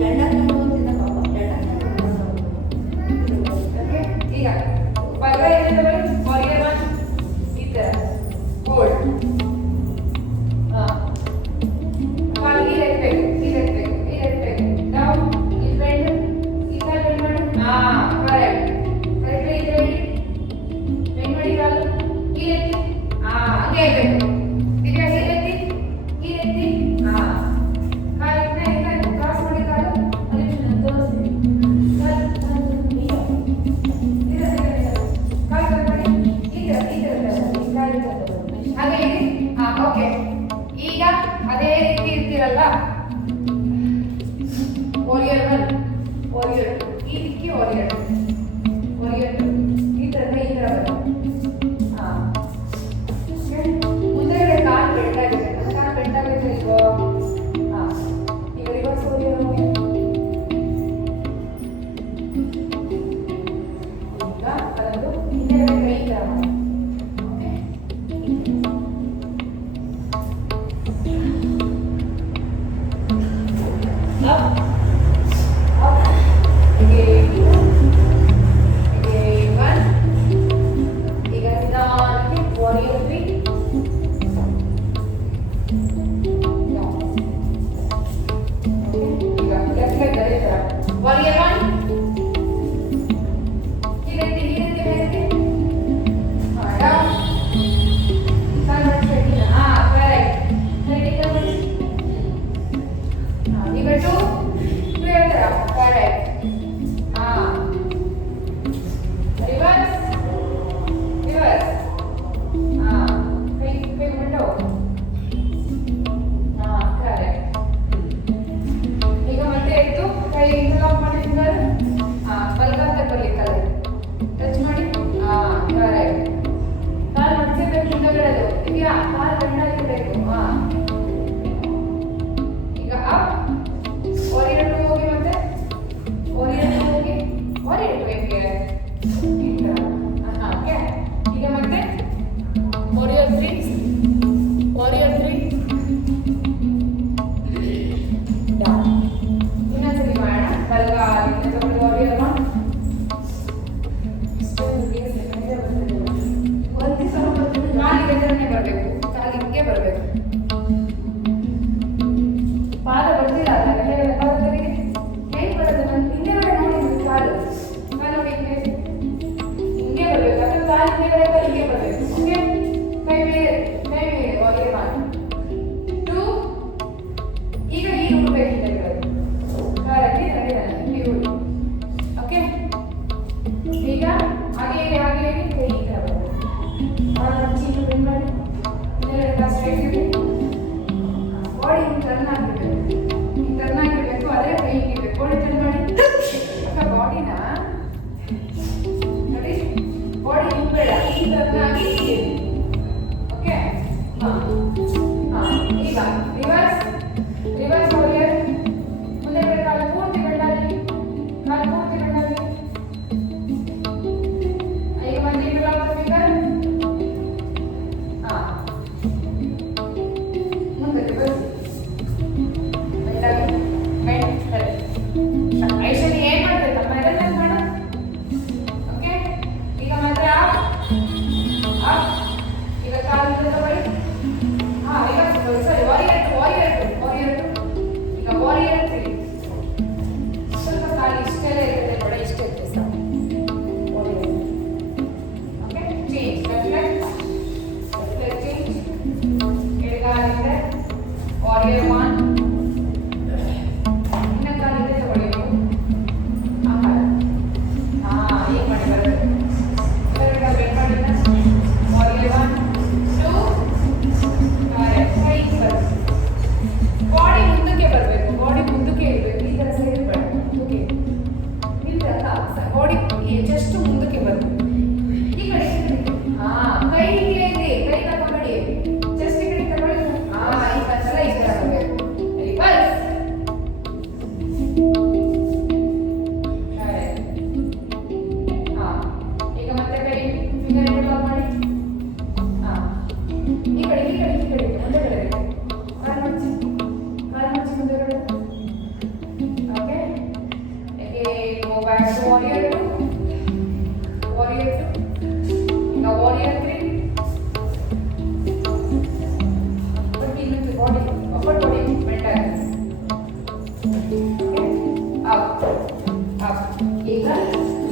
Okay ಈಗ ಪರ್ವ ಏನಿದೆ ಬರೀ ವಾರಿಯರ್ 1 ಈ ತರ ಹೋಲ್ಡ್ ಕಾಲು ಈ ಎತ್ತಬೇಕು ಡೌನ್ ಈ ಬೆಂಡ್ ಈ ಕಾಲು ಬೆಂಡ್ ಮಾಡಿ ಕರೆಕ್ಟ್ ಇದೆ ಬೆಂಡ್ ಮಾಡಿ ಕಾಲು ಈ ಎತ್ತಿ ಹಂಗೆ ಇರಬೇಕು ಈಗ ಈ ಎತ್ತಿ ಕಾಲು ಕ್ರಾಸ್ ಮಾಡಿ ಕಾಲು ತೋರಿಸ್ತೀನಿ ಹಾಗೆ ಓಕೆ ಈಗ ಅದೇ ರೀತಿ ಇರ್ತೀರಲ್ಲ ವಾರಿಯರ್ 1 ವಾರಿಯರ್ 2 ಈ ದಿಕ್ಕಿ ವಾರಿಯರ್ 2 ಈ ತರ ಬರುತ್ತೆ ಮುಂದೆಗಡೆ ಕಾಲು ಬೆಂಡಾಗಿದೆ ಈಗ ಈಗ ರಿವರ್ಸ್ ವಾರಿಯರ್ ನೋಡಿ ಈಗ ಅದನ್ನು ಹಿಂದೆಗಡೆ ಕೈ ತರ ಮಾಡಿ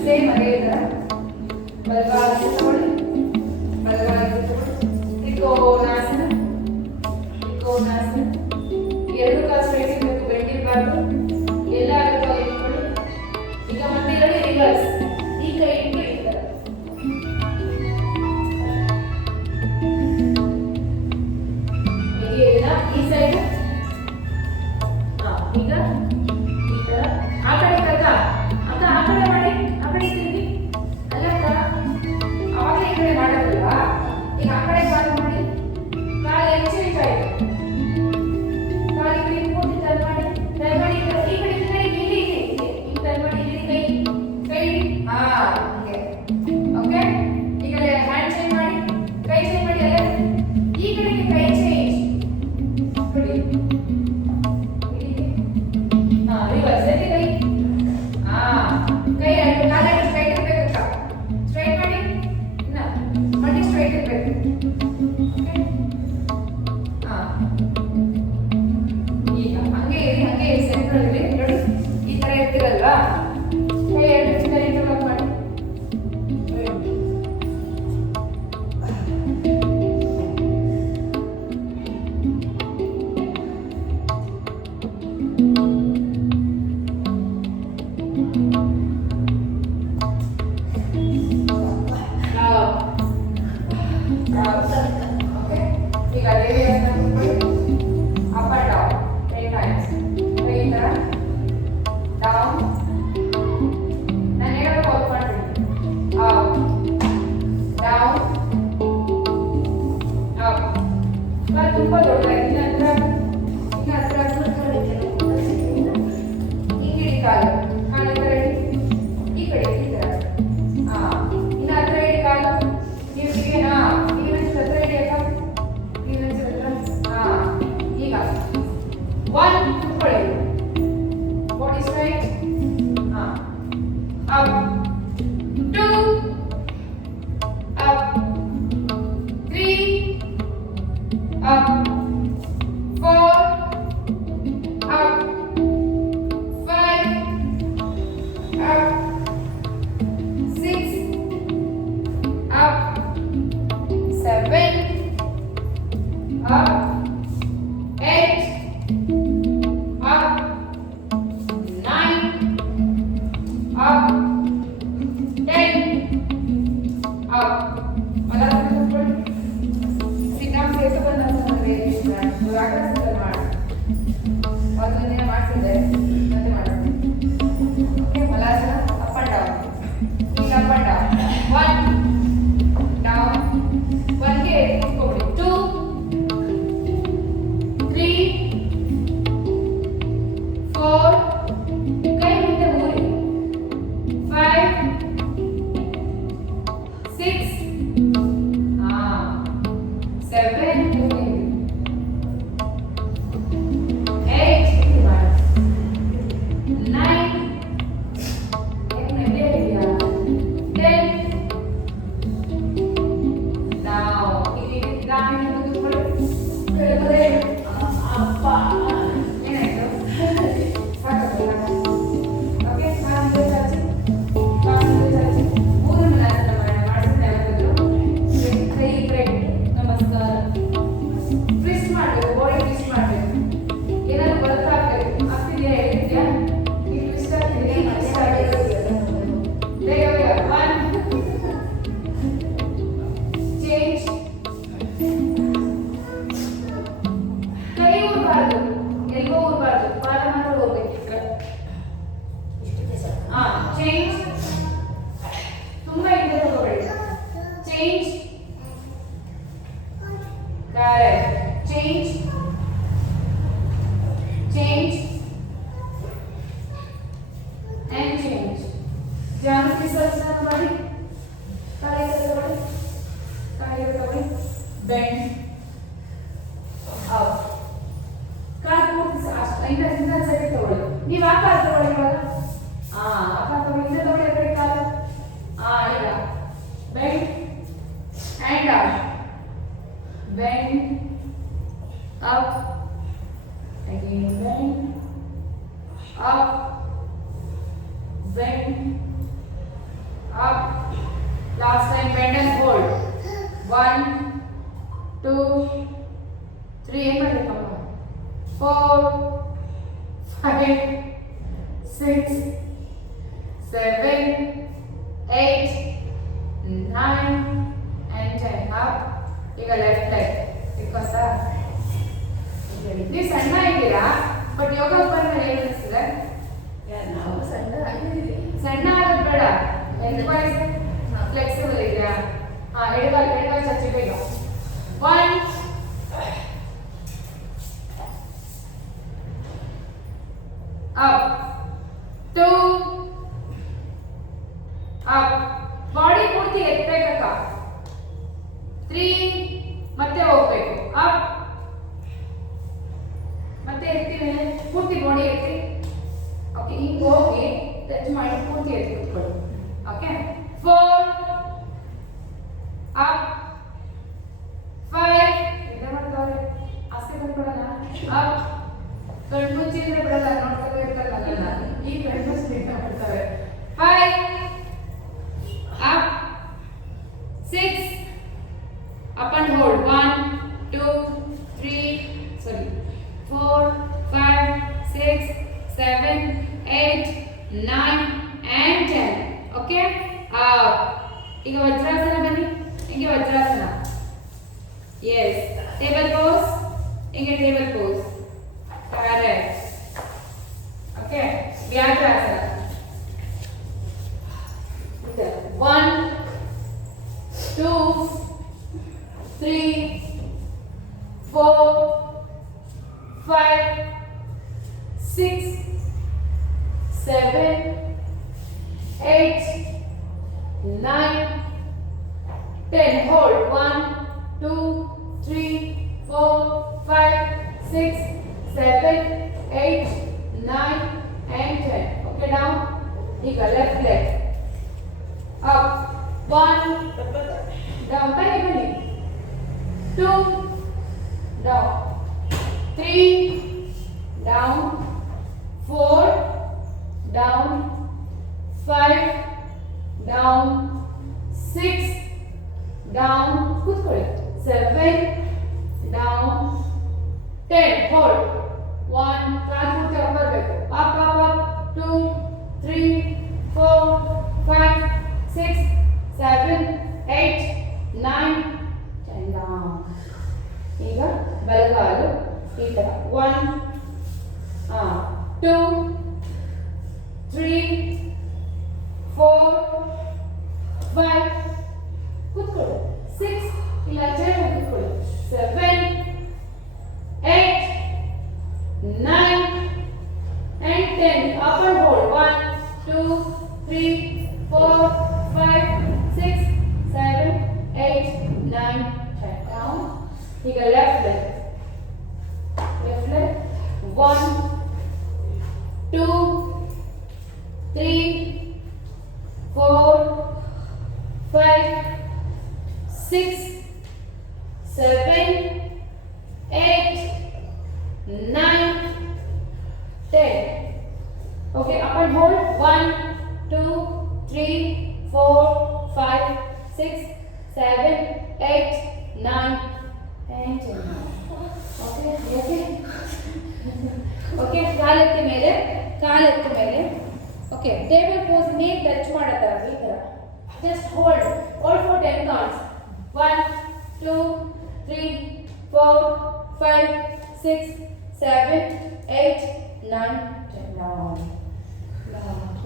ಸೇಮ್ ಅದೇ ತರ ಬಲಗಾಲಿಗೆ ತಗೊಳ್ಳಿ, ಬಲಗಾಲಿಗೆ ತಗೊಳ್ಳಿ, ತ್ರಿಕೋನಾಸನ, ತ್ರಿಕೋನಾಸನ. ಎರಡು ಕಾಲು ಸ್ಟ್ರೈಟ್ ಇರಬೇಕು, ಬೆಂಡ್ ಇರಬಾರ್ದು. ಎಲ್ಲ ಆಗುತ್ತೋ ಇಟ್ಕೊಳ್ಳಿ. ಈಗ ಮತ್ತೆ ಹೇಳಿ ರಿವರ್ಸ್. ಈ ಕೈ ಇಟ್ಟು ಈ ತರ ಹೀಗೆ ಇಲ್ಲ, ಈ ಸೈಡ್. ಈಗ ಈ ತರ ಆ ಕಡೆ ಅಕ್ಕ ಅಕ್ಕ ಆ ಕಡೆ ಮಾಡಿ, ಆ ಕಡೆ ತಿರುಗಿ. ಅಲ್ಲ ಅಕ್ಕ ಅವಾಗ ಈ ಕಡೆ ಮಾಡೋದಲ್ವಾ, ಈಗ ಆ ಕಡೆ ಕಾಲು ಮಾಡಿ. ಕಾಲು ಎಚ್ಚರಿಕೆ ಆಯ್ತು, ಕಾಲು ಈ ಕಡೆ ಪೂರ್ತಿ ಟರ್ನ್ ಮಾಡಿ, ಟರ್ನ್ ಮಾಡಿ. ಈ ಕಡೆ ಈ ಕಡೆ ಇಲ್ಲಿ ಇಲ್ಲಿ ಟರ್ನ್ ಮಾಡಿ, ಇಲ್ಲಿ ಕೈ ಕೈ ಹಾ ಹೀಗೆ. ಓಕೆ, ಈಗ ಹ್ಯಾಂಡ್ ಚೇಂಜ್ ಮಾಡಿ, ಕೈ ಚೇಂಜ್ ಮಾಡಿ. ಅಲ್ಲ ಈ ಕಡೆಗೆ ಕೈ ಚೇಂಜ್ ಕೊಡಿ. ರಿವರ್ಸ್ ಎಲ್ಲಿ ಕೈ ಕೈ ಕಾಲೆರಡು ಸ್ಟ್ರೈಟ್ ಇರಬೇಕಕ್ಕ, ಸ್ಟ್ರೈಟ್ ಮಾಡಿ. ಇನ್ನ ಮಂಡಿ ಸ್ಟ್ರೈಟ್ ಇರಬೇಕು. ಈಗ ಹಂಗೆ ಇರಿ, ಹಂಗೆ ಸೆಂಟ್ರಲ್ ಇರಿ. ನೋಡಿ ಈ ತರ ಇರ್ತಿರಲ್ವಾ, ಕೈ ಎರಡು ಇಂಟರ್ಲಾಕ್ ಮಾಡಿ. ತುಂಬಾ ದೊಡ್ಡದಾಗಿ ಹಿಂಗಿಡಿ ಕಾಲು, ಕಾಲು ಈ ಕಡೆ ಈ ಕಡೆ ಈ ತರ. ಇನ್ನು ಹತ್ರ ಇಡಿ ಕಾಲು. ನೀವು ಹೀಗೆ ಈಗ ಹತ್ರ ಇಡಿ ಅಕ್ಕ, ಈಗ ಈಗ ಒನ್ ಕುತ್ಕೊಳ್ಳಿ, body straight. Up two, up three, up 4, up 5, up 6, up 7, up 8, up 9, up 10, up. ಒಂದೊಂದಿನ ಮಾಡಿಸಿದ್ದೆ, ಮತ್ತೆ ಮಾಡಿಸ್ತೀನಿ. ಓಕೆ, ಮಲಾಸನ ಅಪ್ ಅಂಡ್ ಡೌನ್. ಈಗ up and down. One down, ಒನ್ಗೆ ಕೂತ್ಕೊಳ್ಳಿ. 2, 3, 4, ಕೈ ಮುಂದೆ ಮೂರಿ. 5, 6, 7, 1, last time bend and hold. 1 2 3 ಏನು ಮಾಡಬೇಕಮ್ಮ 4 5 6 7 8 9 and 10 up. ಈಗ ಲೆಫ್ಟ್ ಲೆಗ್ ಬಿಕಾಸ್ ನೀವು ಸಣ್ಣ ಇದ್ದೀರಾ ಬಟ್ ಯೋಗ ಬಂದ್ರೆ ಏನು ಅನಿಸ್ತದೆ ನಾವು ಸಣ್ಣ ಆಗಿದ್ದೀವಿ. ಸಣ್ಣ ಆಗೋದು ಬೇಡ ಲೆಗ್ ವೈಸ್ ಫ್ಲೆಕ್ಸಿಬಲ್ ಇದೆಯಾ ಎಡಗಾಲ್ ಚಚ್ಚಿ ಬೇಗ 1 up 2 up ಬಾಡಿ ಪೂರ್ತಿ ಎತ್ತಬೇಕಕ್ಕ 3 ಮತ್ತೆ ಹೋಗ್ಬೇಕು ಅಪ್ ಮತ್ತೆ ಎತ್ತೀವಿ ಪೂರ್ತಿ ಬಾಡಿ ಎತ್ತಿ ಓಕೆ ಈಗ ಹೋಗಿ ಟಚ್ ಮಾಡಿ ಪೂರ್ತಿ ಎತ್ತಿ ಕೂತ್ಕೊಳ್ಳಿ ಓಕೆ 4 ಅಪ್ 5 ಎಂತ ಮಾಡ್ತಾವ್ರೆ ಆಸ್ತಿ ಬಂದ್ಬಿಡೋಣ ಅಪ್ ಕಣ್ಣು ಮುಚ್ಚಿದ್ರೆ ಬಿಡಲ್ಲ ನೋಡ್ತಾ ಇರ್ತಾರಲ್ಲ ಈ ಕಣ್ಣು ಮುಚ್ಚಿ ಮಾಡ್ತಾರೆ 5 up 6 up and hold 1 2 3 sorry 4 5 6 7 8 9 and 10 okay up ಈಗ ವಜ್ರಾಸನ ಬನ್ನಿ ಹಿಂಗೆ ವಜ್ರಾಸನ yes table pose ಹಿಂಗೆ table pose correct okay ವ್ಯಾಘ್ರಾಸನ 1 2 3 4 5 6 7 8 9 10 hold 1 2 3 4 5 6 7 8 9 and 10 okay down ಈಗ left leg up 1 down bani 2 down 3 down 4 down 5 down 6 down ಕೂತ್ಕೊಳ್ಳಿ 7 down 10 hold 1 ಕಾಲು ಪೂರ್ತಿ up ಬರಬೇಕು up up up 2 3 4 5 6 7 8 9 10 down ಈಗ ಬಲಗಾಲು ಈ ತರ 1 2 3 4 5 ಕೂತ್ಕೊಳ್ಳಿ 6 ಇಲ್ಲ ಚೇರ್ ಕೂತ್ಕೊಳ್ಳಿ 7 8 9 and 10 up and hold 1 2 3 4 5 6 7 8 9 10 down ಈಗ left leg 1 2 3 4 5 6 7 8 9 10 okay up and hold 1 2 3 4 5 6 7 8 9 and 10 okay okay okay ಕಾಲೆತ್ತಿ ಮೇಲೆ okay table pose ಮೇಲೆ ಟಚ್ ಮಾಡತ್ತರ ಈ ತರ just hold for 10 counts 1 2 3 4 5 6 7 8 9 10 down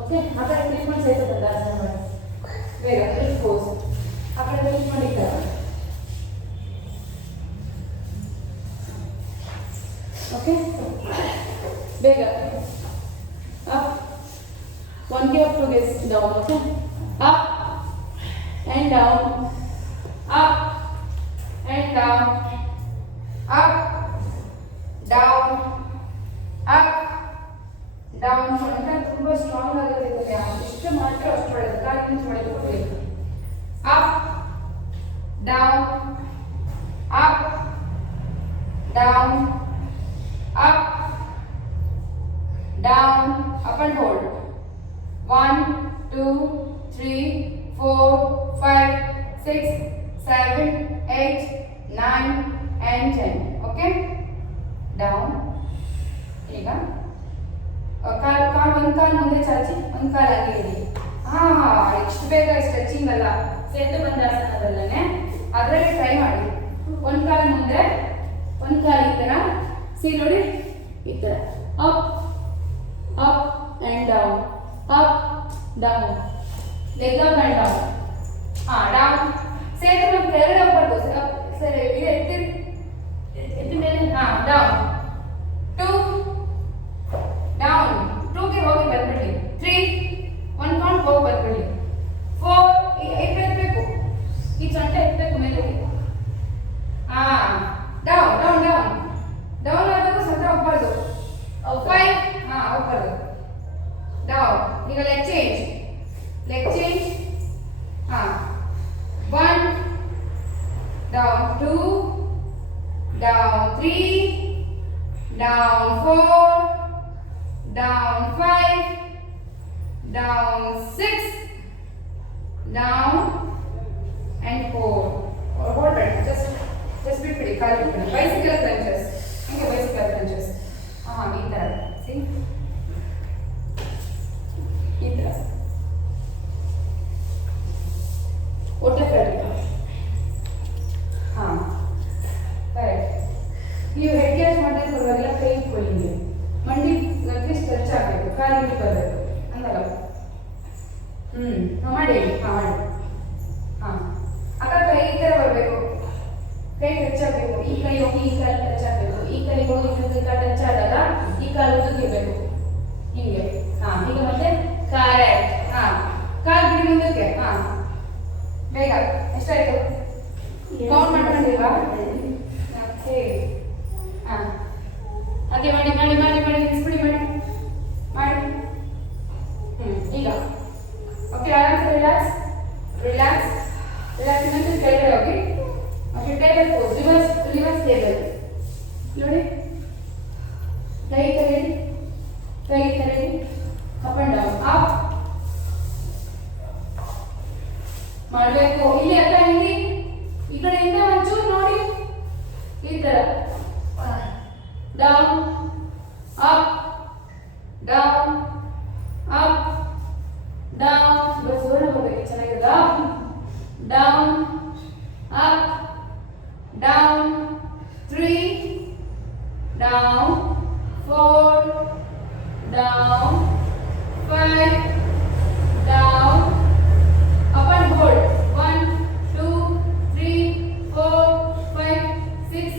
okay ಆಕಡೆ ಕ್ಲಿಕ್ ಮಾಡಿ ಸೈತ ಬಂದಾಸನ ಮಾಡಿ ಬೇಗ ಕ್ಲಿಕ್ ಪೋಸ್ ಆಕಡೆ ಕ್ಲಿಕ್ ಮಾಡಿ ಕರ okay ಬೇಗ up 1 up 2 gets down okay up and down up and down up down up down ಅಂತ ತುಂಬಾ ಸ್ಟ್ರಾಂಗ್ ಆಗುತ್ತೆ ಎಷ್ಟು ಮಾತ್ರ ಅಷ್ಟು ಒಳ್ಳೆಯದು ಕಾಲಿನ ಹೊಡೆದುಕೊಳ್ಬೇಕು up down up down up down up and hold 1 2 3 4 5 6 7 8 9 and 10. Okay, down. ಈಗ ಕಾಲು ಒಂದು ಕಾಲು ಮುಂದೆ ಚಾಚಿ ಒಂದು ಕಾಲು ಹಾಗೆ ಇಡಿ. ಇಷ್ಟು ಬೇಗ ಸ್ಟ್ರೆಚಿಂಗ್ ಅಲ್ಲ, ಸೇತು ಬಂದಾಸನದಲ್ಲೇ ಅದರಲ್ಲಿ ಟ್ರೈ ಮಾಡಿ. ಒಂದು ಕಾಲು ಮುಂದೆ ಒಂದು ಕಾಲು ಈ ಥರ, ಸಿ ನೋಡಿ ಈ ಥರ up up and down, up down, leg up and down. Down. Setu ನಮ್ಮ ಕೆಳಗಡೆ ಹೋಗ್ಬಾರ್ದು, ಸರಿ ಇದು ಎತ್ತಿ ಮೇಲೆ. ಡೌನ್ 2 ಡೌನ್ 2ಗೆ ಹೋಗಿ ಬಂದ್ಬಿಡಿ. 3 1 ಕೌಂಟ್ ಹೋಗಿ ಬಂದ್ಬಿಡಿ. 4 ಎತ್ತಬೇಕು, ಈ ಚಂಟೆ ಎತ್ತಬೇಕು ಮೇಲೆ. ಡೌನ್ ಡೌನ್ ಡೌನ್ ಡೌನ್ ಆದಾಗ ಸೊಂಟ ಹೋಗ್ಬಾರ್ದು. 5 ಹೋಗ್ಬಾರ್ದು. ಡೌನ್. ಈಗ leg change, leg change. 1 down, 2 down, 3 down, 4 down, 5 down, 6 down and 4. Or hold it, just ಬಿಟ್ಬಿಡಿ, ಕಾಲು ಬಿಟ್ಬಿಡಿ. ಬೈಸಿಕಲ್ ಕ್ರಂಚಸ್, ಹಂಗೆ ಬೈಸಿಕಲ್ ಕ್ರಂಚಸ್. ಈ ಥರ ಸಿ, ಈ ಥರ ಹೊಟ್ಟೆ ಕರೆಕ್ಟ್. ಕರೆಕ್ಟ್. ನೀವು ಹೆಡ್ ಕ್ಯಾಚ್ ಮಾಡಿದ್ರೆ ಪರವಾಗಿಲ್ಲ, ಕೈ ಇಟ್ಕೊಳ್ಳಿ. ಮಂಡಿ ಅಟ್ಲೀಸ್ಟ್ ಟಚ್ ಆಗಬೇಕು, ಕಾಲಿಗೆ ಬರಬೇಕು ಅಂದಲ್ಲ. ಮಾಡಿ ಮಾಡಿ. ಅಕ್ಕ ಕೈ ಈ ಥರ ಬರಬೇಕು, ಕೈ ಟಚ್ ಆಗಬೇಕು. ಈ ಕೈ ಹೋಗಿ ಈ ಕಾಲು ಟಚ್ ಆಗಬೇಕು, ಈ ಕೈ ಹೋಗಿ ಇನ್ನೊಂದು ಕಾಲು ಟಚ್ ಆದಾಗ ಈ ಕಾಲು ಉದ್ದಕ್ಕಿರಬೇಕು ಹಿಂಗೆ. ಈಗ ಮತ್ತೆ ಕರೆಕ್ಟ್. ಕಾಲು ಬಿಡಿ ಮುಂದಕ್ಕೆ. ಬೇಗ ಎಷ್ಟಾಯ್ತು ಕೌಂಟ್ ಮಾಡ್ಕೊಂಡಿಲ್ವಾ? ಹಾಗೆ ಮಾಡಿ ಮಾಡಿ ಮಾಡಿ ಮಾಡಿ ನಿಲ್ಲಿಸ್ಬಿಡಿ, ಮಾಡಿ ಮಾಡಿ. ಈಗ ಓಕೆ, ಆರಾಮ್ಸೆ ರಿಲ್ಯಾಕ್ಸ್ ರಿಲ್ಯಾಕ್ಸ್ ರಿಲ್ಯಾಕ್ಸ್. ಇನ್ನೊಂದು ಕೆಳಗಡೆ ಹೋಗಿ. Okay, table pose, reverse reverse table ನೋಡಿ. ಕೈ ಕರೆಡಿ, ಕೈ ಕರೆಡಿ, ಅಪ್ ಆ್ಯಂಡ್ ಡೌನ್, ಅಪ್ ಮಾಡಬೇಕು. ಇಲ್ಲಿ ಅಕ್ಕ ಇಲ್ಲಿ ಈ ಕಡೆಯಿಂದ ಒಂಚೂರು ನೋಡಿ, ಈ ಥರ down, up, down, up, down. Bus ಓಡ ಬರಬೇಕು, ಚೆನ್ನಾಗಿದೆ. up, down, up, down, 3, down, 4, down, 5, down, up and hold. 1 2 3 4 5 6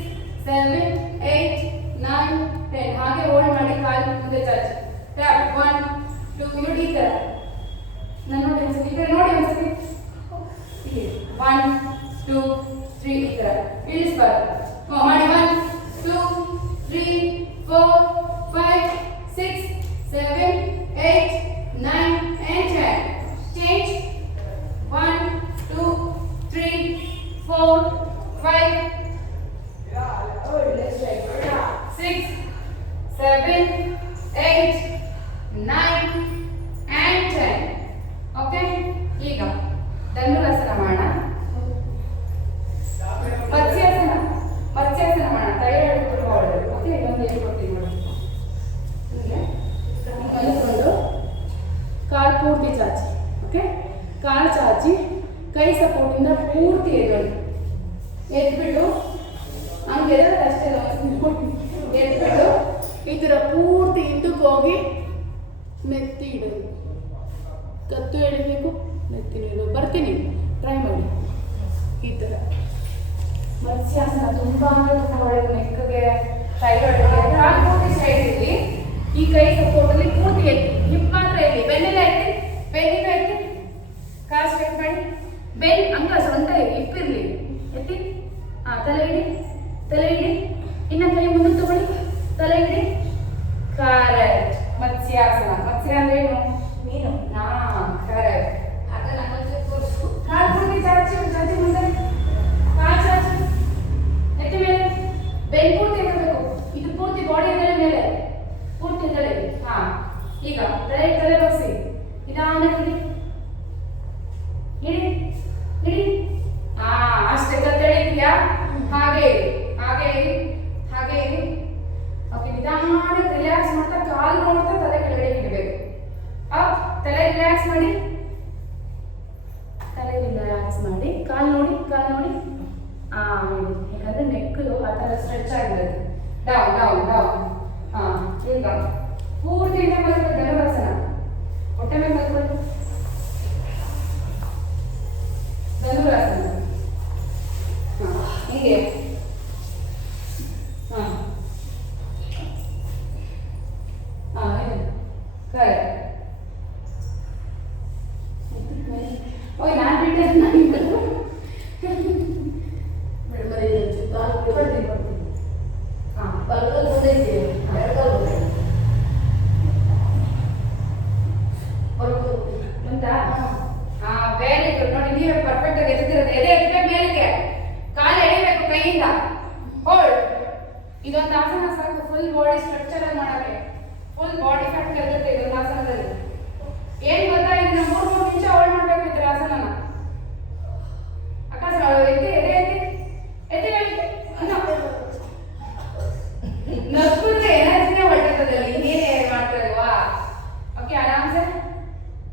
7 8 9 10. ಹಾಗೆ ಹೋಲ್ಡ್ ಮಾಡಿ, ಕಾಲು ಮುಂದೆ ಚಾಚಿ. ಟ್ಯಾಪ್ 1 2 ನೋಡಿ ಈ ಥರ. ನಾನು ನೋಡಿ ಒಂದ್ಸತಿ ಈ ಕಡೆ ನೋಡಿ, ಒಂದ್ಸತಿ ಇಲ್ಲಿ 1 2 3 ಈ ಥರ ಇಳಿಸ್ಬಾರ್ದು. ಮಾಡಿ 1 2 3 4 5 6 7 8 9 and 10. Change 1 2 3 4 5 6 7 8 9 and 10. ಓಕೆ, ಈಗ ಧನುರಾಸನ ಮಾಡೋಣ. ಮತ್ಸ್ಯಾಸನ ಮತ್ಸ್ಯಾಸನ ಮಾಡೋಣ. ತೈರಾಯ್ಡ್ ತುಂಬ ಒಳ್ಳೆಯದು. ಓಕೆ, ಇನ್ನೊಂದು ಹೇಳ್ಕೊಡ್ತೀನಿ ನೋಡಿ. ಹೀಗೆ ಮಲ್ಕೊಂಡು ಕಾಲು ಪೂರ್ತಿ ಚಾಚಿ. ಓಕೆ, ಕಾಲು ಚಾಚಿ, ಕೈ ಸಪೋರ್ಟಿಂದ ಪೂರ್ತಿ ಎದ್ದೇಳಿ. ಎದ್ಬಿಟ್ಟು ಹಂಗೆ ಅಷ್ಟೇ ಎದ್ಬಿಟ್ಟು ಈ ಥರ ಪೂರ್ತಿ ಹಿಂದಕ್ಕೆ ಹೋಗಿ ನೆತ್ತಿ ಇಡೋದು. ಕತ್ತು ಎಳಿಬೇಕು, ನೆತ್ತಿ ಇಡೋದು. ಬರ್ತೀನಿ, ಟ್ರೈ ಮಾಡಿ. ಈ ಥರ ಮತ್ಸ್ಯಾಸನ ತುಂಬ ಅಂದರೆ ತುಂಬ ಒಳ್ಳೆಯದು. ನೆಕ್ಗೆ, ಥೈರಾಯ್ಡ್ಗೆ, ಕಾಲು ಪೂರ್ತಿ ಸೈಡ್ ಇರಲಿ. ಈ ಕೈ ಸಪೋರ್ಟಲ್ಲಿ ಪೂರ್ತಿ ಎತ್ತಿ, ಹಿಪ್ ಮಾತ್ರ ಇರಲಿ. ಬೆನ್ನೆಲ್ಲ ಎತ್ತಿ, ಬೆನ್ನಿನ ಎತ್ತಿ, ಕಾಲು ಸ್ಟ್ರೈಟ್ ಮಾಡಿ. ಬೆನ್ ಹಂಗ ಸೊಂಟ ಹಿಪ್ ಇರಲಿ, ಎತ್ತಿ. ತಲೆ ಇಡಿ, ತಲೆ ಇಡಿ. ಇನ್ನು ಕೈ ಮುಂದೆ ತಗೊಳ್ಳಿ, ತಲೆ ಇಡಿ. ಕರೆಕ್ಟ್. ಮತ್ಸ್ಯಾಸನ. ಮತ್ಸ್ಯ ಅಂದ್ರೆ ಏನು? ಮೀನು. ಕರೆಕ್ಟ್. ಕಾಲು ಪೂರ್ತಿ ಚಾಚಿ, ಚಾಚಿ ಮುಂದೆ, ಕಾಲು ಚಾಚಿ, ಎತ್ತಿ ಮೇಲೆ. ಬೆನ್ ಪೂರ್ತಿ ಇರಬೇಕು, ಇದು ಪೂರ್ತಿ ಬಾಡಿ ಮೇಲೆ ಮೇಲೆ ಪೂರ್ತಿ ತಲೆ. ಈಗ ತಲೆ ರಿಲ್ಯಾಕ್ಸ್ ಮಾಡಿ, ತಲೆ ರಿಲ್ಯಾಕ್ಸ್ ಮಾಡಿ. ಕಾಲು ನೋಡಿ, ಕಾಲು ನೋಡಿ. ಯಾಕಂದ್ರೆ ನೆಕ್ ಆ ಥರ ಸ್ಟ್ರೆಚ್ ಆಗಿರುತ್ತೆ. Down down down. ಈಗ ಪೂರ್ತಿಯಿಂದ ಮಲ್ಕೊಳ್ಳಿ, ಧನುರಾಸನ. ಹೊಟ್ಟೆ ಮೇಲೆ ಮಲ್ಕೊಳ್ಳಿ, ಧನುರಾಸನ. ಹೀಗೆ ಕರೆಕ್ಟ್. ಓಯ್ ನಾನು ಬಿಟ್ಟೆ ವೆರಿ ಗುಡ್. ನೋಡಿ ನೀವೇ ಪರ್ಫೆಕ್ಟ್ ಆಗಿ ಎತ್ತಿರೋದು. ಎದೆ ಎತ್ತಬೇಕು ಮೇಲಕ್ಕೆ, ಕಾಲು ಎಳಿಬೇಕು ಕೈಯಿಂದ. ಹೋಲ್ಡ್. ಇದೊಂದು ಆಸನ ಸಾಕು ಫುಲ್ ಬಾಡಿ ಸ್ಟ್ರಕ್ಚರ್ ಆಗಿ ಮಾಡೋಕ್ಕೆ. ಫುಲ್ ಬಾಡಿ ಫ್ಯಾಟ್ ಕರಗುತ್ತೆ ಇದೊಂದು ಆಸನದಲ್ಲಿ. ಏನ್ ಗೊತ್ತಾ, ಇದನ್ನ 3 ನಿಮಿಷ ಹೋಲ್ಡ್ ಮಾಡ್ಬೇಕು ಇದ್ರ ಆಸನನ. ಅಕ್ಕ ಎತ್ತಿ, ಎದೆ ಎತ್ತಿ, ಎತ್ತಿ ನಕ್ಕಿದ್ರೆ ಎನರ್ಜಿನೇ ಹೊರಟಿರ್ತದಲ್ಲಿ. ಇನ್ನೇನೇ ಮಾಡ್ತಾ ಇಲ್ವಾ? ಓಕೆ, ಆರಾಮ್ಸೆ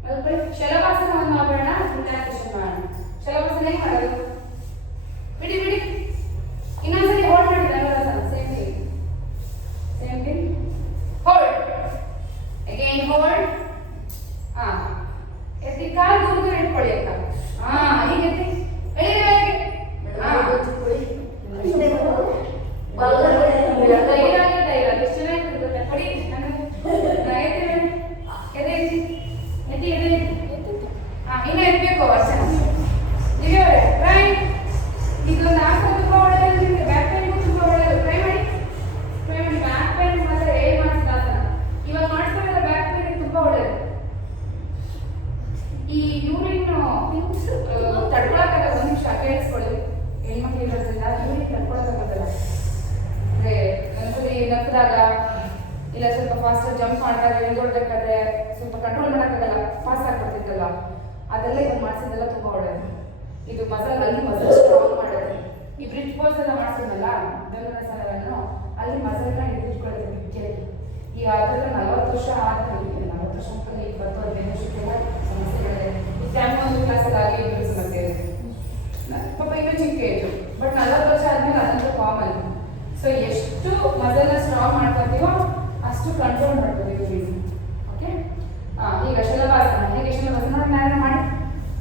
ಮಲ್ಕೊಳ್ಳಿ. ಶಲಭಾಸನವನ್ನು ಮಾಡೋಣ, ರಿಲ್ಯಾಕ್ಸೇಷನ್ ಮಾಡೋಣ. ಶಲಭಾಸನ ಹೇಗೆ ಮಾಡೋದು? ಬಿಡಿ ಬಿಡಿ. ಇನ್ನೊಂದ್ಸರಿ ಹೋಲ್ಡ್ ಮಾಡಿ Dhanurasana. Same thing, same thing. Hold again, hold. ಎತ್ತಿ, ಕಾಲು ದೂರ ದೂರ ಇಟ್ಕೊಳ್ಳಿ ಅಕ್ಕ. ಹೀಗೆ ಎತ್ತಿ, ಎಳಿಬೇಕು. ಇನ್ನ ಎತ್ತಬೇಕು ವರ್ಷನ. ದಿವ್ಯವರೇ ಟ್ರೈ. ಇದೊಂದು ಆಸನ ತುಂಬ ಒಳ್ಳೆಯದು ನಿಮಗೆ. ಬ್ಯಾಕ್ ಪೇನ್ಗೂ ತುಂಬ ಒಳ್ಳೆಯದು. ಟ್ರೈ ಮಾಡಿ, ಟ್ರೈ ಮಾಡಿ. ಬ್ಯಾಕ್ ಪೇನ್ ಮಾತ್ರ ಏನ್ ಮಾಡಿಸಿದ ಆಸನ ಇವಾಗ ಮಾಡಿಸ್ತಾರಲ್ಲ, ಬ್ಯಾಕ್ ಪೇನ್ ತುಂಬ ಒಳ್ಳೆಯದು. ಈ ಯೂರಿನ್ ತಡ್ಕೊಳಕ್ಕಾಗಲ್ಲ. ಒಂದು ನಿಮಿಷ ಕೇಳಿಸ್ಕೊಳ್ಳಿ. ಹೆಣ್ಮಕ್ಳು ಇರೋದ್ರಿಂದ ಯೂರಿನ್ ತಡ್ಕೊಳಕ್ಕಾಗಲ್ಲ. ಅಂದರೆ ಒಂದ್ಸರಿ ನಕ್ಕದಾಗ ಇಲ್ಲ ಸ್ವಲ್ಪ ಫಾಸ್ಟ್ ಜಂಪ್ ಮಾಡಿದಾಗ ಎಳ್ದೊಡ್ಬೇಕಾದ್ರೆ ಸ್ವಲ್ಪ ಕಂಟ್ರೋಲ್ ಮಾಡೋಕ್ಕಾಗಲ್ಲ, ಫಾಸ್ಟ್ ಆಗ್ಬಿಡ್ತಿದ್ದಲ್ಲ. ಅದೆಲ್ಲ ಇವಾಗ ಮಾಡಿಸಿದ್ದೆಲ್ಲ ತುಂಬ ಒಳ್ಳೆಯದು. ಇದು ಮಸಲ್, ಅಲ್ಲಿ ಮಸಲ್ ಸ್ಟ್ರಾಂಗ್ ಮಾಡೋದು. ಈ ಬ್ರಿಡ್ಜ್ ಪೋಸ್ ಎಲ್ಲ ಮಾಡಿಸಿದ್ನಲ್ಲ ಧನುರಾಸನವನ್ನು, ಅಲ್ಲಿ ಮಸಲ್ನ ಹಿಡಿದಿಟ್ಕೊಳ್ಳೋದು ಬಿಚ್ಚೇರಿ. ಈಗ ಅದೆಲ್ಲ 40 ವರ್ಷ ಆದ್ಮೇಲೆ, 40 ವರ್ಷ ಅಂತಂದ್ರೆ 20-25 ವರ್ಷಕ್ಕೆಲ್ಲ ಸಮಸ್ಯೆಗಳಿದೆ. ಒಂದು ಕ್ಲಾಸಲ್ಲಿ ಇಬ್ಬರು ಸಮಸ್ಯೆ ಇದೆ. ಪಾಪ ಇನ್ನೂ ಚಿಕ್ಕ ಏಜು, ಬಟ್ 40 ವರ್ಷ ಆದ್ಮೇಲೆ ಅದಂತೂ ಕಾಮನ್. ಸೊ ಎಷ್ಟು ಮಸಲ್ನ ಸ್ಟ್ರಾಂಗ್ ಮಾಡ್ಕೊತೀವೋ ಅಷ್ಟು ಕಂಟ್ರೋಲ್ ಮಾಡ್ಬೋದು ಇವ್ರಿಗೆ. ಓಕೆ, ಈಗ ಶಲಭಾಸನ. ಹೇಗೆ ಶಲಭಾಸನ ಮ್ಯಾನೇಜ್ ಮಾಡಿ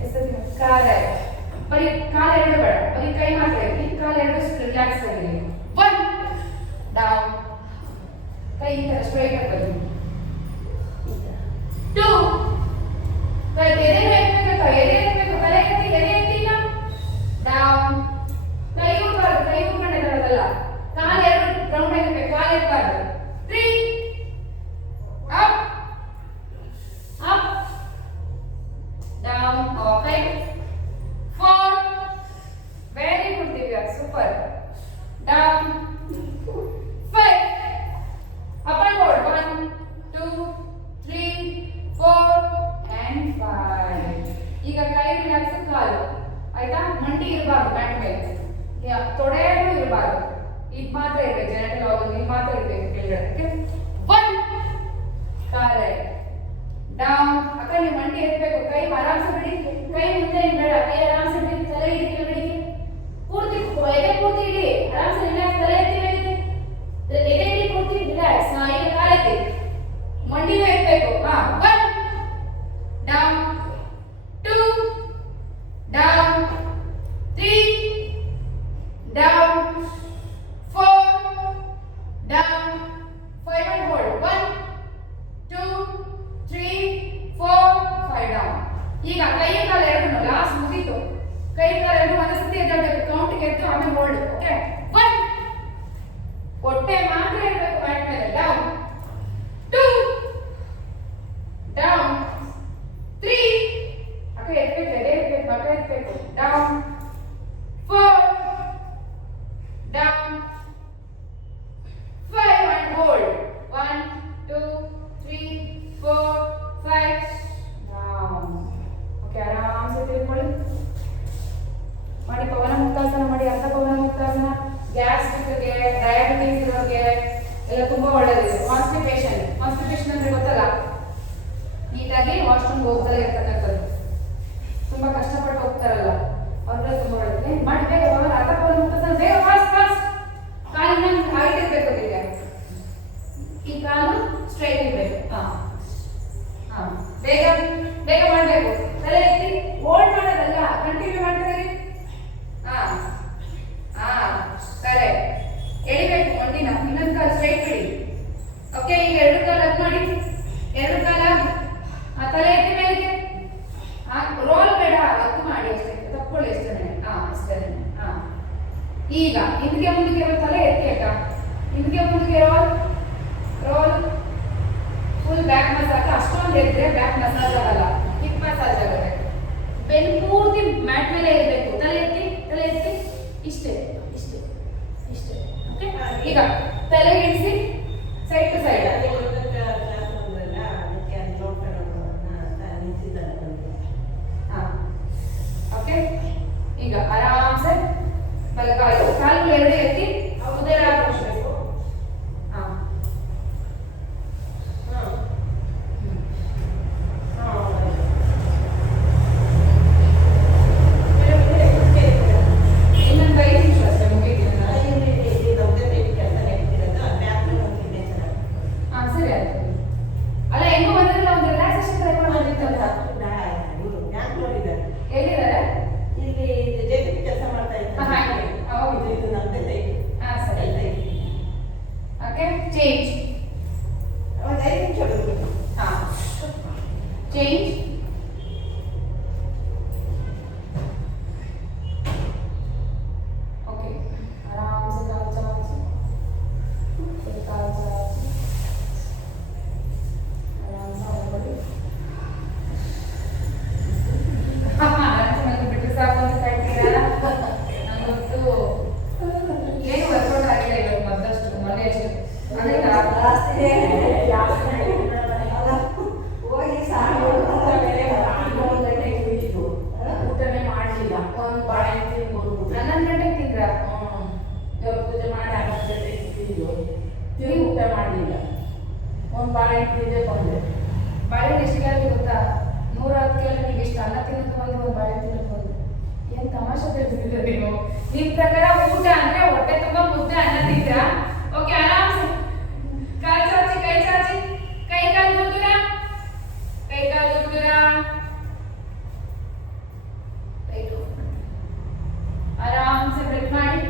ಎಷ್ಟೊತ್ತಿನ ಕಾಲ ಬರೀ ಕಾಲು ಎರಡು ಬೇಡ, ಬರೀ ಕೈ ಮಾತ್ರ ಇರಲಿ. ಕಾಲು ಎರಡು ರಿಲ್ಯಾಕ್ಸ್ ಆಗಿರಲಿ. 1 ಡೌನ್, ಕೈ ಈ ಥರ ಸ್ಟ್ರೈಟ್ ಆಗಿ ಬನ್ನಿ. 2 ಕೈ ಎದೆ ಎತ್ತಬೇಕು, ಎದೆ ಎತ್ತಬೇಕು, ತಲೆ ಎತ್ತಿ, ಎದೆ ಎತ್ತಿ ಡೌನ್. ಕೈ ಹೋಗ್ಬಾರ್ದು, ಕೈ ಹೋಗ್ಕೊಂಡಿದ್ದಾರಲ್ಲ. ಕಾಲು ಎರಡು ರೌಂಡ್ ಆಗಿರ್ಬೇಕು, ಕಾಲು ಎತ್ತಬಾರ್ದು. 3 up up down. Okay, 4 very good Divya, super. Down. 5 up and hold. 1 2 3 4 and 5. ಈಗ ಕೈ ರಿಲ್ಯಾಕ್ಸ್, ಕಾಲು ಆಯ್ತಾ. ಮಂಡಿ ಇರಬಾರ್ದು ಬ್ಯಾಟ್ ಮೇಲೆ, ತೊಡೆಯೂ ಇರಬಾರ್ದು. ಇದು ಮಾತ್ರ ಇರಬೇಕು, ಜನರಲ್ ಆರ್ಗನ್ ಇದು ಮಾತ್ರ ಇರಬೇಕು ಕೆಳಗಡೆ. 1 ಕರೆಕ್ಟ್. ಡೌನ್. ಅಕ್ಕ ನೀವು ಮಂಡಿ ಎತ್ತಬೇಕು, ಕೈ ಆರಾಮ್ಸೆ ಬಿಡಿ. ಕೈ ಮುಂದೆ ಬೇಡ, ಕೈ ಆರಾಮ್ಸೆ ಬಿಡಿ. ತಲೆ ಇಡಿ ಕೆಳಗಡೆ, ಪೂರ್ತಿ ಎದೆ ಪೂರ್ತಿ ಇಡಿ. ಆರಾಮ್ಸೆ ರಿಲ್ಯಾಕ್ಸ್. ತಲೆ ಎತ್ತಿ ಮೇಲೆ, ಎದೆ ಇಡಿ ಪೂರ್ತಿ ರಿಲ್ಯಾಕ್ಸ್. ಈಗ ಕಾಲೆತ್ತಿ, ಮಂಡಿನೂ ಎತ್ತಬೇಕು. 1 down, 2 down, 3 down, 4 down, 5 and hold. 1 2 3 4 5 down. ಈಗ ಕೈ ಕಾಲು ಎರಡು ಲಾಸ್ಟ್ ಮುಗೀತು. ಕೈ ಕಾಲು ಎರಡು ಒಂದೇ ಸತಿ ಎದ್ದೇಳಬೇಕು. ಕೌಂಟಿಗೆ ಎದ್ದು ಆಮೇಲೆ ಹೋಲ್ಡ್. ಓಕೆ, 1 ಹೊಟ್ಟೆ ಮಾತ್ರ ಇರಬೇಕು ಬ್ಯಾಟ್ ಮೇಲೆ. ಡೌನ್, 2 ಡೌನ್, 3 ಅಕ್ಕ ಎತ್ತಬೇಕು, ಎದೆ ಎತ್ತಬೇಕು, ಮಗ ಎತ್ತಬೇಕು. Down, 4 down, 5 and hold. 1 2 3 4 5 down. Okay, ಆರಾಮ್ಸೆ ತಿಳ್ಕೊಳ್ಳಿ. ಮಾಡಿ ಪವನ ಮುಕ್ತಾಸನ ಮಾಡಿ. ಅರ್ಧ ಪವನ ಮುಕ್ತಾಸನ ಗ್ಯಾಸ್ಟ್ರಿಕ್ಗೆ, ಡಯಾಬಿಟಿಸ್ ಇರೋರಿಗೆ ಎಲ್ಲ ತುಂಬಾ ಒಳ್ಳೆಯದಿದೆ. ಕಾನ್ಸ್ಟಿಪೇಷನ್ ಅಂದ್ರೆ ಗೊತ್ತಲ್ಲ, ಈ ತರ ಆಗಿ ವಾಶ್ರೂಮ್ ಹೋಗ್ತಲೇ ಇರ್ತಕ್ಕಂಥದ್ದು. ತುಂಬಾ ಕಷ್ಟಪಟ್ಟು ಹೋಗ್ತಾರಲ್ಲ ಅವ್ರಿಗೆ ತುಂಬಾ ಒಳ್ಳೆಯದು. ಮಾಡಿ ಬೇಗ ಬರೋದು ಅರ್ಧ ಪೌನ್ ಮುಗಿಸ್ತಾರೆ ಬೇಗ ಫಾಸ್ಟ್ ಫಾಸ್ಟ್. ಕಾಲಿನ ಹೈಟ್ ಇರಬೇಕು ಈಗ. ಈ ಕಾಲು ಸ್ಟ್ರೈಟ್ ಇರಬೇಕು. ಹಾ ಬೇಗ ಬೇಗ ಮಾಡಬೇಕು. ತಲೆ ಎತ್ತಿ ಹೋಲ್ಡ್ ಮಾಡೋದಲ್ಲ, ಕಂಟಿನ್ಯೂ ಮಾಡ್ತಾರೆ. ಹಾ ಹಾ ಸರಿ, ಎಳಿಬೇಕು ಮಂಡಿನ. ಇನ್ನೊಂದು ಕಾಲು ಸ್ಟ್ರೈಟ್ ಬಿಡಿ. ಓಕೆ, ಈಗ ಎರಡು ಕಾಲು ಅಪ್ ಮಾಡಿ. ಎರಡು ಕಾಲ ತಲೆ ಎತ್ತಿ ಮೇಲಿಗೆ. ರೋಲ್ ಬೇಡ, ಅಪ್ ಮಾಡಿ ಅಷ್ಟೇ. ತಕ್ಕೊಳ್ಳಿ ಅಷ್ಟೇ. ಅಷ್ಟೇ. ಈಗ ಹಿಂದಿಗೆ ಮುಂದಕ್ಕೆ ತಲೆ ಎತ್ತಿ ಅಕ್ಕ. ಹಿಂದಿಗೆ ಮುಂದಕ್ಕೆ roll roll. Full back massage. ಅಷ್ಟೊಂದು ಎದ್ರೆ ಬ್ಯಾಕ್ ಮಸಾಜ್ ಆಗಲ್ಲ, ಹಿಪ್ ಮಸಾಜ್ ಆಗುತ್ತೆ. ಬೆನ್ನು ಪೂರ್ತಿ ಮ್ಯಾಟ್ ಮೇಲೆ ಇರಬೇಕು. ತಲೆ ಎತ್ತಿ ತಲೆ ಎತ್ತಿ. ಇಷ್ಟೇ ಇಷ್ಟೇ ಇಷ್ಟೇ. ಓಕೆ, ಈಗ ತಲೆ ಇಳಿಸಿ ಸೈಡ್ ಟು ಸೈಡ್. ಓಕೆ, ಈಗ ಆರಾಮ್ಸೆ ಬಲಗಾಲು ಕಾಲು ಎರಡು ಎತ್ತಿ ಉದರ ಹಾಕಬೇಕು. ಇನ್ನೊಂದು 5 ನಿಮಿಷ ಅಷ್ಟೇ ಮುಗಿತೀನಿ. ಸರಿ ಆಯ್ತು. ಅಲ್ಲ ಹೆಂಗೋ ಬಂದ್ರಲ್ಲ, ಒಂದು ರಿಲ್ಯಾಕ್ಸೇಷನ್ ಟ್ರೈ ಮಾಡೋದಿತ್ತಲ್ಲ. ಎಲ್ಲಿದ್ದಾರೆ? ಕೆಲಸ ಮಾಡ್ತಾ ಇದ್ದಾರೆ. ಸರಿ. Okay, change. ಚೇಂಜ್. ಓಕೆ, ಆರಾಮ್ಸೆ ಕಾಲು ಚಾಚಿ. ಕಾಲು ಚಾಚಿ ಆರಾಮ್ಸೆ ಹೊರಗಡೆ. ಬಿಟ್ಟರೆ ಸಾಕು ಅಂತ ಕಾಯ್ತೀರಾ? ನಂಗೊತ್ತು ಏನು ವರ್ಕೌಟ್ ಆಗಿಲ್ಲ ಇವತ್ತು ಮೊದಲಷ್ಟು, ಮೊನ್ನೆ ಅಷ್ಟು. ಊಟನೇ ಮಾಡಲಿಲ್ಲ. ಒಂದು ಬಾಳೆಹಣ್ಣು ತಿನ್ಬೋದು. 11 ಗಂಟೆಗೆ ತಿಂದ್ರಾ? ದೇವ್ರ ಪೂಜೆ ಮಾಡಿ 11 ಗಂಟೆಗೆ ತಿಂದು ತಿರುಗಿ ಊಟ ಮಾಡಲಿಲ್ಲ. ಒಂದು ಬಾಳೆಹಣ್ಣು ತಿಂದೆ ಬಂದೆ. ಬಾಳೆಹಣ್ಣು ಎಷ್ಟು ಕ್ಯಾಲರಿ ಗೊತ್ತಾ? 110 ಕ್ಯಾಲರಿ. ಎಷ್ಟು ಅನ್ನ ತಿನ್ನೋದು ಒಂದು ಬಾಳೆಹಣ್ಣು ತಿನ್ನೋದು ಒಂದು. ಏನ್ ತಮಾಷೆ ತಿಳಿಸಿದ್ರೆ ನೀವು? ನಿಮ್ ಪ್ರಕಾರ ಊಟ ಅಂದ್ರೆ ಹೊಟ್ಟೆ ತುಂಬಾ ಮುದ್ದೆ ಅನ್ನ ತಿಂದ್ರಾ? ಓಕೆ, ಆರಾಮ್ಸೆ ಕಾಲು ಚಾಚಿ, ಕೈ ಚಾಚಿ. ಕೈ ಕಾಲು ದುಡ್ದಿರಾ? ಕೈ ಕಾಲು ದುಡ್ದಿರಾ? ಆರಾಮ್ಸೆ ಬ್ರೇಕ್ ಮಾಡಿ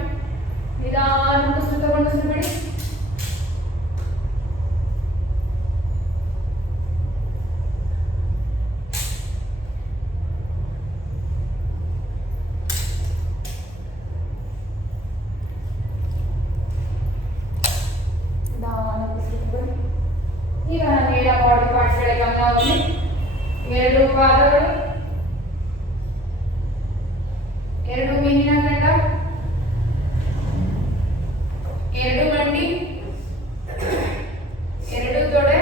ನಿಧಾನ ಉಸಿರು ತಗೊಂಡು ಉಸಿರು ಬಿಡಿ. ಈಗ ನಾನು ಹೇಳೋ ಬಾಡಿ ಪಾರ್ಟ್ಸ್ಗಳಿಗೆ ಗಮನ ಹೋಗಿ. ಎರಡು ಪಾದಗಳು, ಎರಡು ಮೀನಿನ ಗಂಡ, ಎರಡು ಮಂಡಿ, ಎರಡು ತೊಡೆ,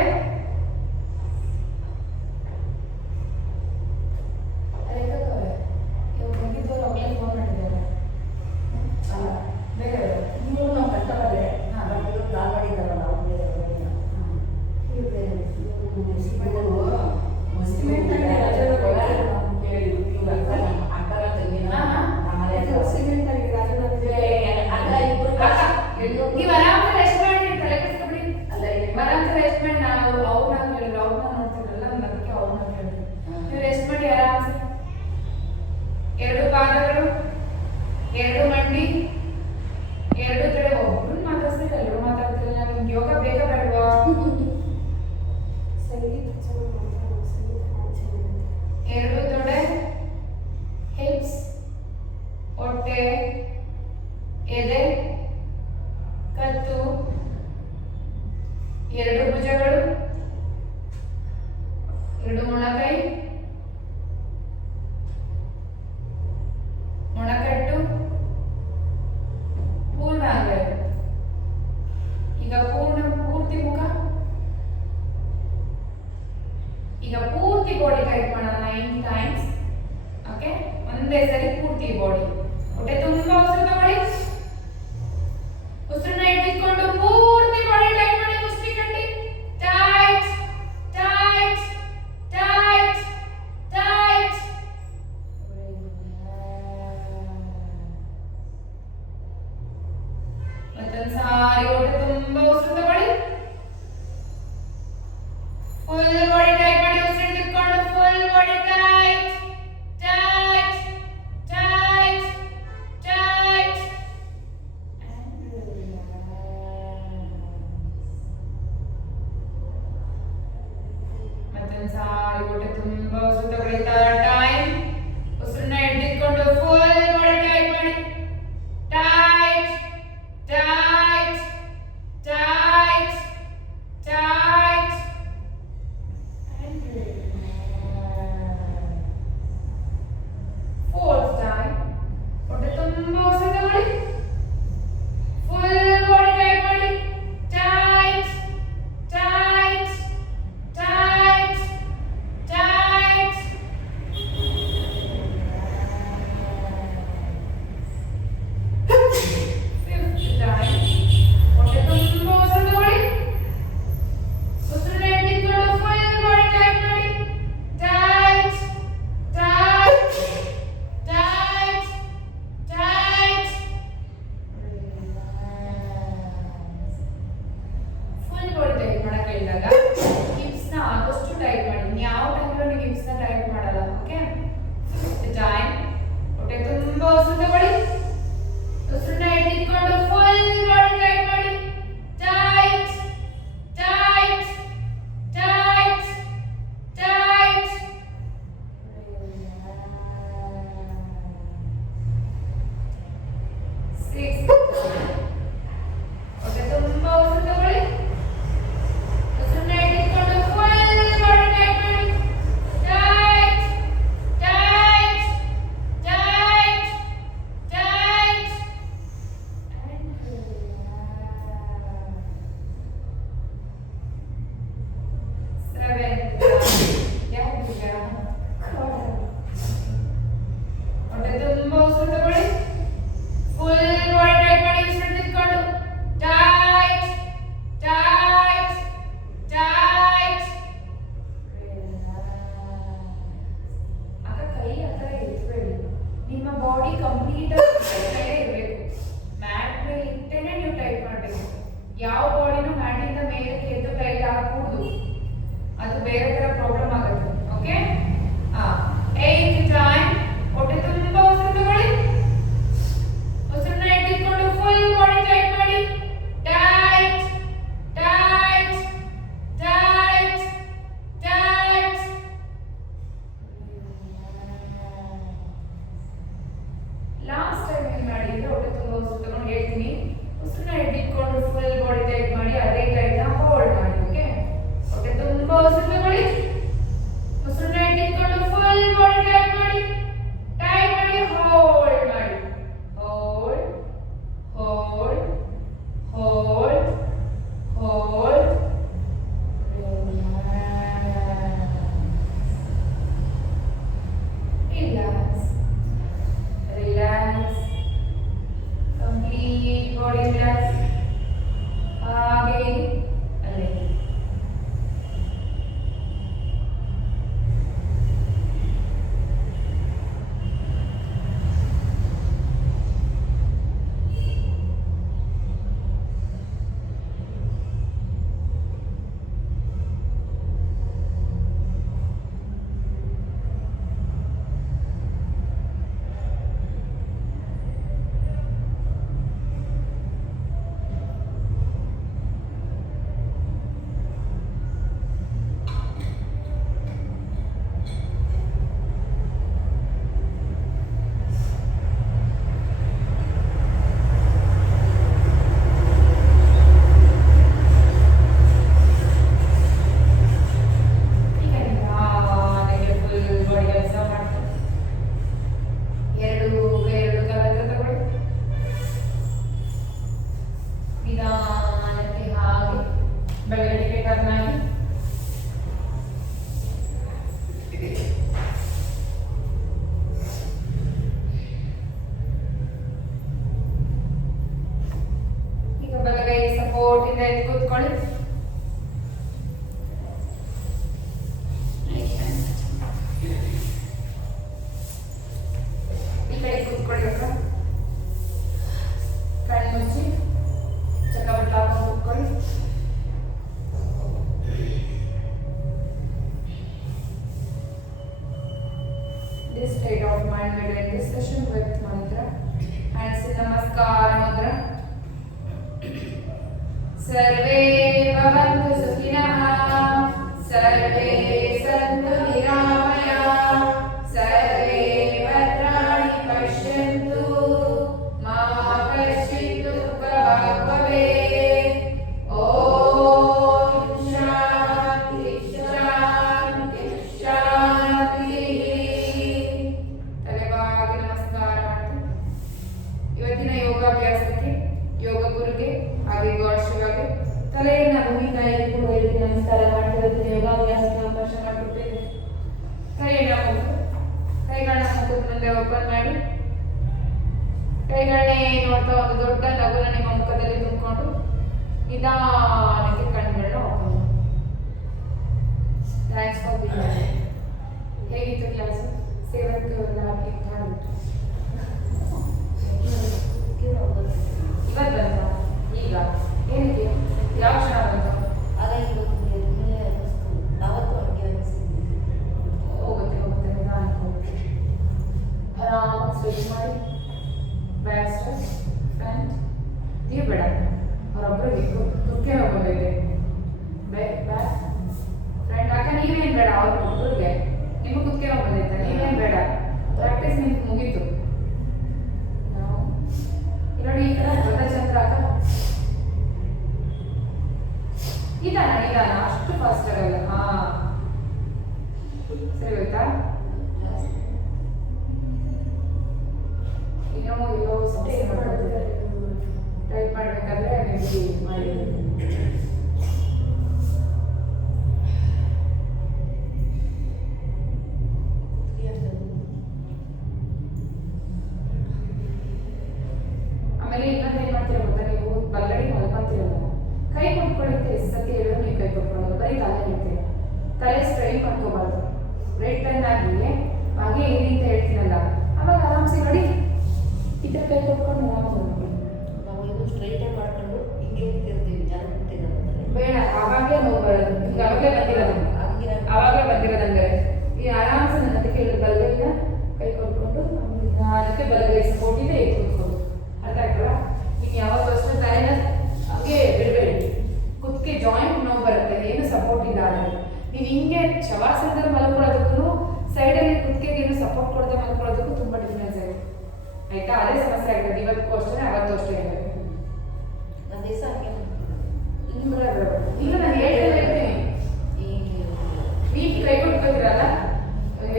ನೀವು ಆರಾಮ ರೆಸ್ಟ್ ಮಾಡಿ, ತಲೆ ಕೆಡಿಸ್ಕೊಬಿಡಿ. ಆರಾಮ ರೆಸ್ಟ್ ಮಾಡಿ. ನಾವು ಅವ್ರನ್ನ ಕೇಳಿದ್ರು, ಅವ್ರನ್ನ ನೋಡ್ತಿದ್ರಲ್ಲ, ಅದಕ್ಕೆ ಅವ್ರನ್ನ ಕೇಳಿದ್ರು. ನೀವು ರೆಸ್ಟ್ ಮಾಡಿ ಆರಾಮ್ಸೆ. ಎರಡು ಪಾದಗಳು, ಎರಡು ಮಂಡಿ, ಎರಡು ಕಡೆ. ಒಬ್ರು ಮಾತಾಡ್ತಿಲ್ಲ, ಎಲ್ಲರೂ ಮಾತಾಡ್ತಿಲ್ಲ. ನಿಮ್ಗೆ ಯೋಗ ಬೇಗ ಬೇಡವಾ? ಎರಡು ತೊಡೆ, ಹಿಪ್ಸ್, ಹೊಟ್ಟೆ, ಎದೆ, ಕತ್ತು, ಎರಡು ಭುಜಗಳು, ಎರಡು ಮೊಣಕೈ, ಮೊಣಕಟ್ಟು, ಪೂರ್ಣ ಅಂಗೈ. ಈಗ ಪೂರ್ತಿ ಮುಖ. ಈಗ ಪೂರ್ತಿ ಬಾಡಿ ಟೈಟ್ ಮಾಡೋಣ 9 ಟೈಮ್ಸ್. ಓಕೆ, ಒಂದೇ ಸರಿ ಪೂರ್ತಿ ಬಾಡಿ. ಹೊಟ್ಟೆ ತುಂಬಾ ಉಸಿರು ತಗೊಳ್ಳಿ. ಉಸಿರನ್ನ ಇಟ್ಕೊಂಡು ಪೂರ್ತಿ ಬಾಡಿ ಟೈಟ್ ಮಾಡಿ. ಉಸಿರು ಕಟ್ಟಿ. ಟೈಟ್ ಟೈಟ್ ಟೈಟ್ ತಗೊಳ್ಳಿ. ಟೈಮ್. ಉಸಿರನ್ನ ಹಿಡಿದುಕೊಂಡು ಫುಲ್ ಬಾಡಿ ಟೈಟ್ ಮಾಡಿ. Tight tight tight tight. Fourth time. ಹೊಟ್ಟೆ ತುಂಬಾ ಉಸಿರು ತಗೊಳ್ಳಿ. ಫುಲ್ ಬಾಡಿ ಟೈಟ್ ಮಾಡಿ. Tight tight tight tight. Fifth time. ಹೊಟ್ಟೆ ತುಂಬಾ ಉಸಿರು ತಗೊಳ್ಳಿ. ಉಸಿರನ್ನ ಹಿಡಿದುಕೊಂಡು ಫುಲ್ ಬಾಡಿ ಟೈಟ್ ಮಾಡಿ. Tight tight tight tight. Full body tight ಮಾಡಕ್ಕೆ ಹೇಳಿದಾಗ ಹಿಪ್ಸ್ ನ ಆದಷ್ಟು ಟೈಟ್ ಮಾಡಿ. ನೀವು ಯಾವ ಟೈಮಲ್ಲೂ ನೀವು ಹಿಪ್ಸ್ ನ ಟೈಟ್ ಮಾಡಲ್ಲ. ಓಕೆ. ಟೈಮ್. ಹೊಟ್ಟೆ ತುಂಬಾ ಉಸಿರು ತಗೊಳ್ಳಿ. ಉಸಿರನ್ನ ಹಿಡಿದುಕೊಂಡು ಫುಲ್ ಬಾಡಿ ಟೈಟ್ ಮಾಡಿ. Tight tight tight tight. Six. ಹೊಟ್ಟೆ ತುಂಬಾ ಉಸಿರು ತಗೊಳ್ಳಿ. ಉಸಿರನ್ನ ಹಿಡಿದುಕೊಂಡು ಫುಲ್ ಬಾಡಿ ಟೈಟ್ ಮಾಡಿ. Tight tight tight tight. Seventh. ಹೊಟ್ಟೆ ತುಂಬಾ ಉಸಿರು ತಗೊಳ್ಳಿ. ಫುಲ್ ಬಾಡಿ ಟೈಟ್ ಮಾಡಿ. ಉಸಿರು ಹಿಡಿದುಕೊಂಡು ಟೈಟ್ ಟೈಟ್ ಟೈಟ್. ಆಗ ಕೈ ಆ ಥರ ಇರಿಸಬೇಡಿ. ನಿಮ್ಮ ಬಾಡಿ ಕಂಪ್ಲೀಟ್ ಇರಬೇಕು. ಮ್ಯಾಟ್ ಮೇಲೆ ಇಟ್ಟೇನೆ ನೀವು ಟೈಟ್ ಮಾಡಬೇಕು. ಯಾವ ಬಾಡಿನೂ ಮ್ಯಾಟಿಂದ ಮೇಲೆ ಎದ್ದು ಟೈಟ್ ಆಗಕೂಡದು. ಅದು ಬೇರೆ ಥರ ಪ್ರಾಬ್ಲಮ್ ಆಗುತ್ತೆ. ಓಕೆ. Eighth time. ಹೊಟ್ಟೆ ತುಂಬಾ ಉಸಿರು ತಗೊಳ್ಳಿ. ಉಸಿರನ್ನ ಹಿಡಿದುಕೊಂಡು ಫುಲ್ ಬಾಡಿ ಟೈಟ್ ಮಾಡಿ. Tight tight tight tight. Last time ಏನು ಮಾಡಿ ಅಂದ್ರೆ ಹೊಟ್ಟೆ ತುಂಬಾ ಉಸಿರು ತಗೊಂಡು ಹೇಳ್ತೀನಿ. ಉಸಿರನ್ನ ಹಿಡಿದುಕೊಂಡು ಫುಲ್ ಬಾಡಿ ಟೈಟ್ ಮಾಡಿ. ಅದೇ ಟೈಟ್ ನ ಹೋಲ್ಡ್ ಮಾಡಿ. ಓಕೆ. ಹೊಟ್ಟೆ ತುಂಬಾ ಉಸಿರು ತಗೊಳ್ಳಿ. ಉಸಿರನ್ನ ಹಿಡಿದುಕೊಂಡು ಫುಲ್ ಬಾಡಿ ಟೈಟ್ ಮಾಡಿ. ಟೈಟ್ ಮಾಡಿ. ಹೋಲ್ಡ್ ಮಾಡಿ. Hold hold hold hold. Relax relax. Complete body relax. ಹಾಗೆ ಅಲ್ಲೇ. ಸಪೋರ್ಟಿಂದ ಎದ್ದು ಕೂತ್ಕೊಳ್ಳಿ. ಈ ಕಡೆ ಕೂತ್ಕೊಳ್ಳಿ. ಕಣ್ಣು ಮುಚ್ಚಿ ಚಕ್ರವರ್ತಿ ಹಾಕೊಂಡು ಕೂತ್ಕೊಳ್ಳಿ. This state of mind we do in this session with mantra. Hands in namaskar mudra. सर्वे भवन्तु सुखिनः सर्वे सन्तु निरामयाः ಮುಂದೆ ಓಪನ್ ಮಾಡಿ ಕೈಗಳನ್ನೇ ನೋಡ್ತಾ ಒಂದು ದೊಡ್ಡ ನಗುನ ನಿಮ್ಮ ಮುಖದಲ್ಲಿ ತುಂಬಿಕೊಂಡು ನಿಧಾನಕ್ಕೆ ಕಣ್ಗಳನ್ನ ಓಪನ್ ಮಾಡಿ. Thanks for being. ಹೇಗಿತ್ತು ಕ್ಲಾಸ್? ಸೇವಕ್ಕೆ ಎಲ್ಲ ಹಾಕಿ ಮಾಡಿಬಿಟ್ಟು ಇವತ್ತು ಬಂತ? ಈಗ ಏನಕ್ಕೆ? ಯಾವ ಕ್ಷಣ ಬಂತು? ಹೋಗುತ್ತೆ ಹೋಗುತ್ತೆ ನಿಧಾನಕ್ಕೆ ಹೋಗುತ್ತೆ. ಆರಾಮಾಗಿ ಸ್ವಿಚ್ ಮಾಡಿ ಬ್ಯಾಕ್ ಸ್ಟ್ರೆಚ್ ಫ್ರಂಟ್ ನೀವು ಬೇಡ ಅವರೊಬ್ಬರಿಗೆ ತುಕ್ಕೆ ಹೋಗೋದೈತೆ ಬ್ಯಾಕ್ ಬ್ಯಾಕ್ ಫ್ರಂಟ್ ಆಗ ನೀವೇನು ಬೇಡ ಅವ್ರ ಒಬ್ಬರಿಗೆ ನಿಮಗೆ ಕುಕ್ಕೆ ಹೋಗೋದೈತೆ ನೀವೇನು ಬೇಡ ಪ್ರಾಕ್ಟೀಸ್ ನಿಮ್ಗೆ ಮುಗೀತು. ನಾವು ನೋಡಿ ಈ ಥರ ದೊಡ್ಡ ಚಂದ್ರ ಆಗ ನಿಧಾನ ನಿಧಾನ ಅಷ್ಟು ಫಾಸ್ಟ್ ಆಗಲ್ಲ. ಹಾ ಸರಿ ಹೋಯ್ತಾ? ಇನ್ನೂ ಸಮಸ್ಯೆ ಟೈಪ್ ಮಾಡಬೇಕಾದ್ರೆ ನಿಮಗೆ ಮಾಡಿ ಆಮೇಲೆ ಇನ್ನೊಂದು ಏನು ಮಾಡ್ತೀರ ಗೊತ್ತಾ? ನೀವು ಬಲ್ಲಡಿ ಮಲ್ಕೊಂತೀರಲ್ಲ, ಕೈ ಕೊಟ್ಕೊಳ್ಳುತ್ತೆ ಸತಿ ಹೇಳೋದು ನೀವು ಕೈ ಕೊಟ್ಕೊಳ್ಳೋದು ಬರೀ ತಲೆ ಇರ್ತೀರ. ತಲೆ ಸ್ಟ್ರೈಟ್ ಮಾಡ್ಕೋಬಾರ್ದು. ರೈಟ್ ಟರ್ನ್ ಆಗಿ ಹಾಗೆ ಏನಿ ಅಂತ ಹೇಳ್ತೀನಲ್ಲ ಅವಾಗ ಆರಾಮ್ಸೆ ನೋಡಿ ಈ ಥರ ಕೈ ಕೊಟ್ಕೊಂಡು ಬೇಡ ಆವಾಗಲೇ ನೋವು ಬರೋದು. ಈಗ ಅವಾಗಲೇ ಬಂದಿರೋದಂಗೆ ಈ ಆರಾಮ್ಸೆ ನನ್ನ ಹತ್ರ ಕೇಳಿದ್ರೆ ಬಲಗೈನ ಕೈ ಕೊಟ್ಕೊಂಡು ಅದಕ್ಕೆ ಬಲಗೈ ಸಪೋರ್ಟ್ ಇದೆ ಕೂತ್ಕೊಂಡು. ಅರ್ಥ ಆಯ್ತಲ್ಲ? ನೀವು ಯಾವಾಗ ಅಷ್ಟು ತಲೆನ ಹಂಗೆ ಬಿಡಬೇಡಿ. ಕುತ್ತಿಗೆ ಜಾಯಿಂಟ್ ನೋವು ಬರುತ್ತೆ ಏನು ಸಪೋರ್ಟ್ ಇಲ್ಲ ಅಂದರೆ. ನೀವು ಹಿಂಗೆ ಶವಾಸನದಲ್ಲಿ ಮಲ್ಕೊಳ್ಳೋದಕ್ಕೂ ಸೈಡಲ್ಲಿ ಕುತ್ತಿಗೆಗೆ ಏನು ಸಪೋರ್ಟ್ ಕೊಡದೆ ಮಲ್ಕೊಳ್ಳೋದಕ್ಕೂ ತುಂಬ ಡಿಫ್ರೆನ್ಸ್ ಆಗುತ್ತೆ. ಆಯ್ತಾ? ಅದೇ ಸಮಸ್ಯೆ ಆಗ್ತದೆ. ಇವತ್ತು ಅಷ್ಟೇ ಅವತ್ತು ಅಷ್ಟೇ ಆಗಬೇಕು. ಇಲ್ಲ ನಾನು ಹೇಳ್ತಾ ಇರ್ತೀನಿ ವೀಕ್ ಕೈ ಕೊಟ್ಕೋತೀರಲ್ಲ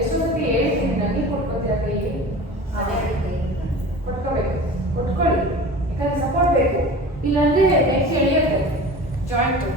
ಎಷ್ಟೋ ಸತಿ ಹೇಳ್ತೀನಿ ನನಗೆ ಕೊಟ್ಕೋತೀರ ಕೈಗೆ ಕೊಟ್ಕೋಬೇಕು ಕೊಟ್ಕೊಳ್ಳಿ. ಯಾಕಂದ್ರೆ ಸಪೋರ್ಟ್ ಬೇಕು. ಇಲ್ಲಾಂದ್ರೆ ನೆಕ್ಸ್ಟ್ ಎಳೆಯುತ್ತೆ ಜಾಯಿಂಟು.